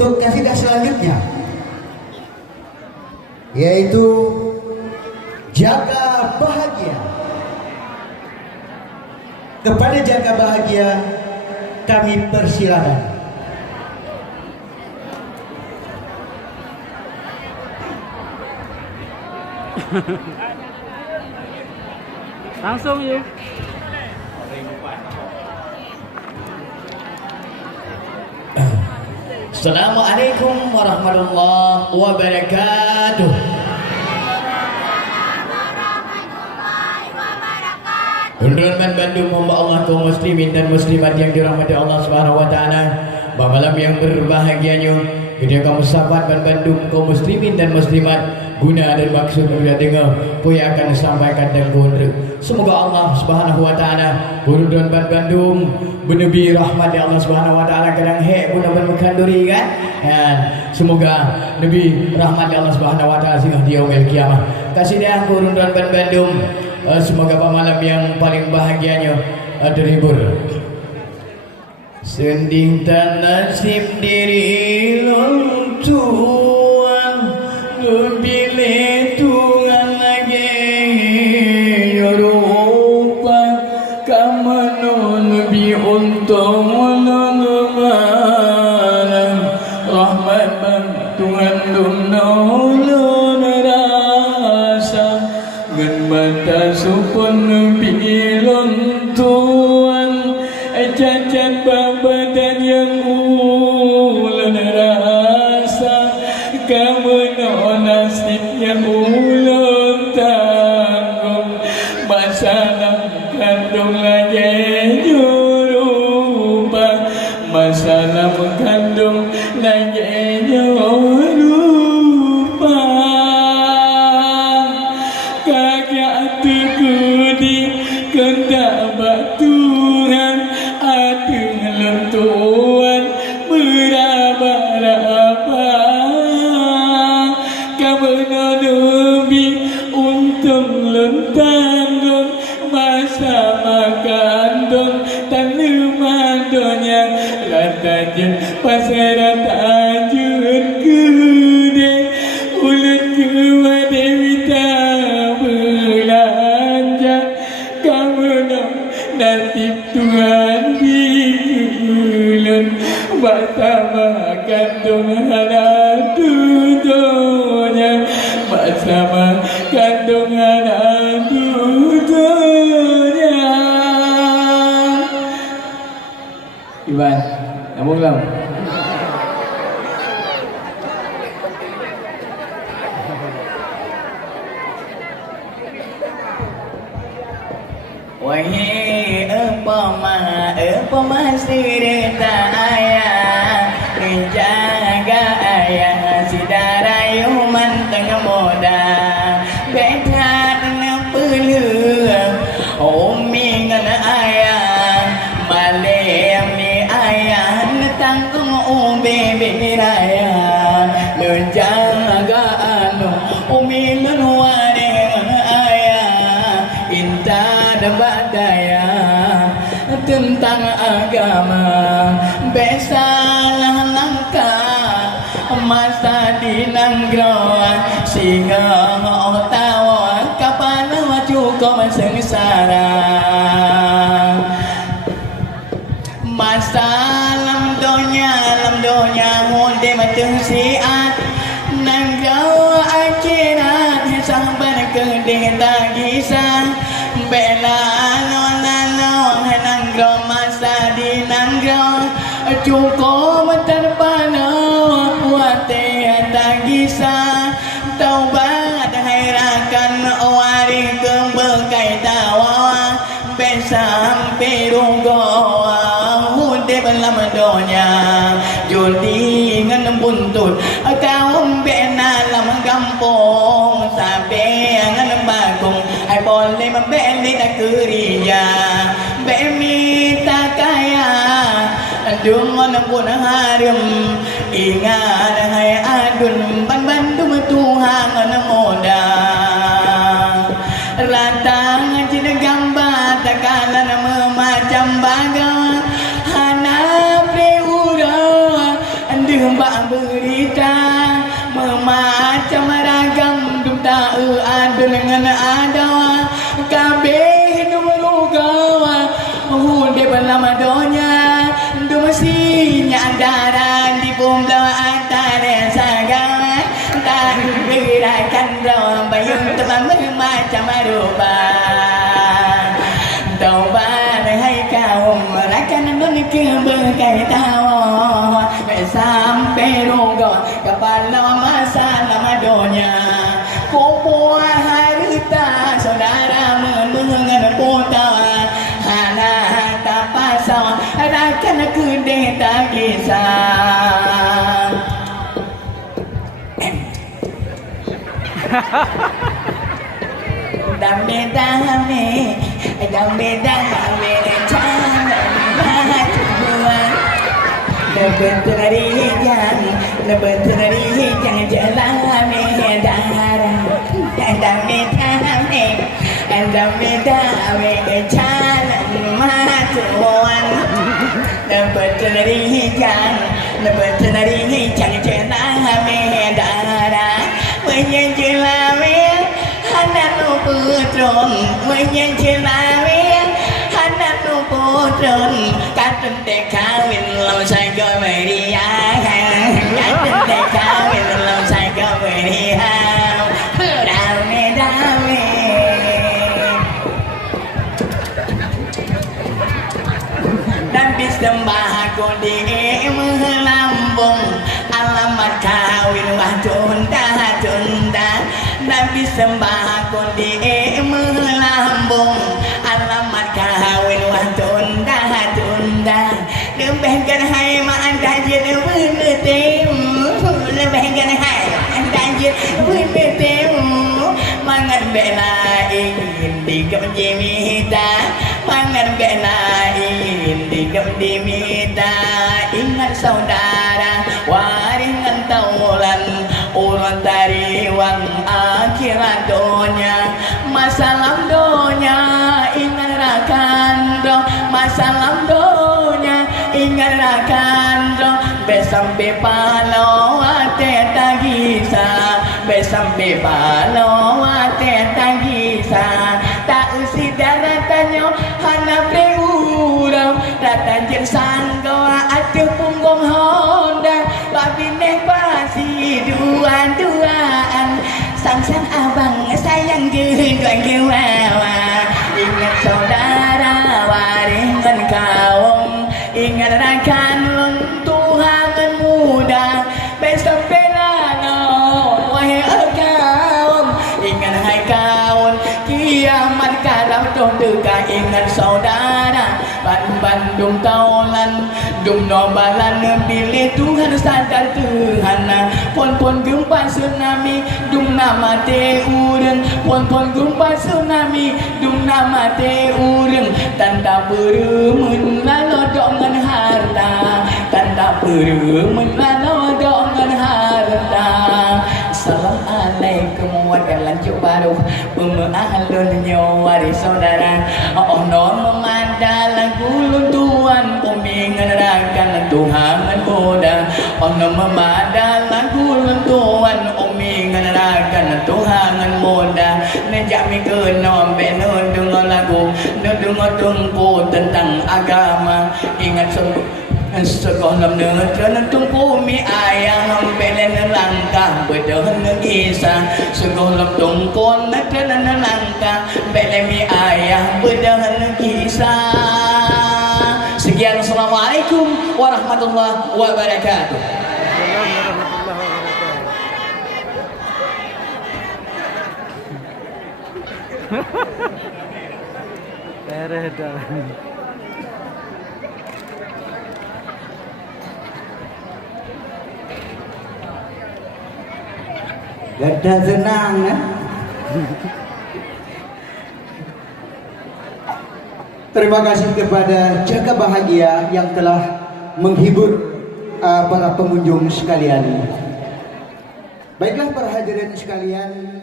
untuk kasidah selanjutnya, yaitu Jaga Bahagia. Kepada Jaga Bahagia kami persilakan. Langsung yuk. Assalamualaikum warahmatullahi wabarakatuh. Undangan Bandung hamba Allah kaum muslimin dan muslimat yang dirahmati Allah Subhanahu wa taala. Malam yang berbahagianya kita kaum sahabat Bandung kaum muslimin dan muslimat, guna dan maksud kita dengar punya akan sampaikan dan gondre. Semoga Allah Subhanahu wa taala urundan Bandung benabi rahmat Allah Subhanahu wa taala kadang hek guna berkanduri kan. Dan semoga nabi rahmat Allah Subhanahu wa taala singgah di yaumil kiamah. Kasih dia urundan Bandung. Semoga malam yang paling bahagianya terhibur. Sending tan nasib diri lontuan lebih Tuhan lagi Eropa kamu lebih untung malam rahmat Tuhan nolong rasa gan mata supun lebih lontuan cacat badan yang ulan rasa kamu nasib yang ulang tanggung masalah kandung lagi nyurupa masalah kandung lagi nyurupa kakak hatiku di kendak Tuhan ada lentuan berapa-apa kamu nabi untung lentanggung masa makan dong tanaman donya ratajen pasaran tajun gede ulut kuat dewita belanja kamu nasib Tuhan di ulun mata makan dong hana dudonya masa makan dong hana dudonya. Iban, kamu belum? Wahai apa cerita ayah menjaga ayah si darayuman tengah moda beda dengan peluang umi dengan ayah malam ni ayah tanggung bebe raya menjaga anu umi luar dengan ayah intan badaya tentang agama besalah langkah masa di nanggroa singa tawa kapan cukup sengsara masalam donya mode matu siat nanggroa akhirat sampai ke tagisan bela nanggroa masa di nanggroa cukup terpana wate tagisa taubat hairakan wari kebekai tawa besampai rugoa mude belam donya judi ngan buntut kaum bena lam kampung sampai ngan bagong ai boleh membeli tak keria bemi tak kaya dengan pun harum ingat hai adun ban Bandung Tuhan moda ratang cina gambar takkan memacam baga hana preura ndembak berita memacam ragam dum tak ada dengan ada kabeh dum rugawa hunde belam donya dum sinya andaran di pumla antara sagala tak gerakan dalam bayung teman memacam rupa taubat hai kaum rakan nun ke berkaitan sampai rogo kepala masalah donya kupu harta saudara mengenal kota hana tak pasal rakan kedai tak kisah dame Lebentari yang jalani dahara dame jalan matuan lebentari yang jalani dahara menjelami hanatu putron menjelami hanatu putron katun tekawin lam sai go meria katun tekawin lam sai go meria dame dan bisembah kodi melambung alamat kawin wah tunda Nabi sembah kodi melambung alamat kawin wah tunda lebihkan hai maan dajir benetem lebihkan hai maan dajir benetem mangan bela ingin digam jemita mangan bela ingin digam dimita ingat saudara waringan taulan urut dari wang akhirat donya masalah donya ingat rakan do masalah donya ingat rakan do besampe palo ate tagisa besampe palo ate tagisa tak usi daratanyo hana preurang datanjir sanggoa ate punggong honda babine pasi duaan sang abang sayang gedang kewawa ingat saudara waringan kaum ingat rakan Tuhan muda besok belano wahai kaum ingat hai kaum kiamat kalau dong dekat ingat saudara Bandung taulan dum nobalan pilih Tuhan sadar Tuhan pon gempa tsunami dum nama te urang pon gempa tsunami dum nama te urang tanda beremen lalodongan harta tanda beremen lalodongan harta Assalamualaikum warahmatullahi wabarakatuh pemahalun nyawari saudara ono memandang gulun tuan umingan rakan Tuhan muda ono memandang gulun tuan umingan rakan Tuhan muda nejami kenom benudung lagu nudung tungku tentang agama ingat sekolah negeri tungku mi ayah belen langkah bedoh negisa sekolah tungku negeri langkah belen mi ayah bedoh negisa. Sekian, assalamualaikum warahmatullahi wabarakatuh. Gada senang Terima kasih kepada Jaga Bahagia yang telah menghibur para pengunjung sekalian. Baiklah para hadirin sekalian,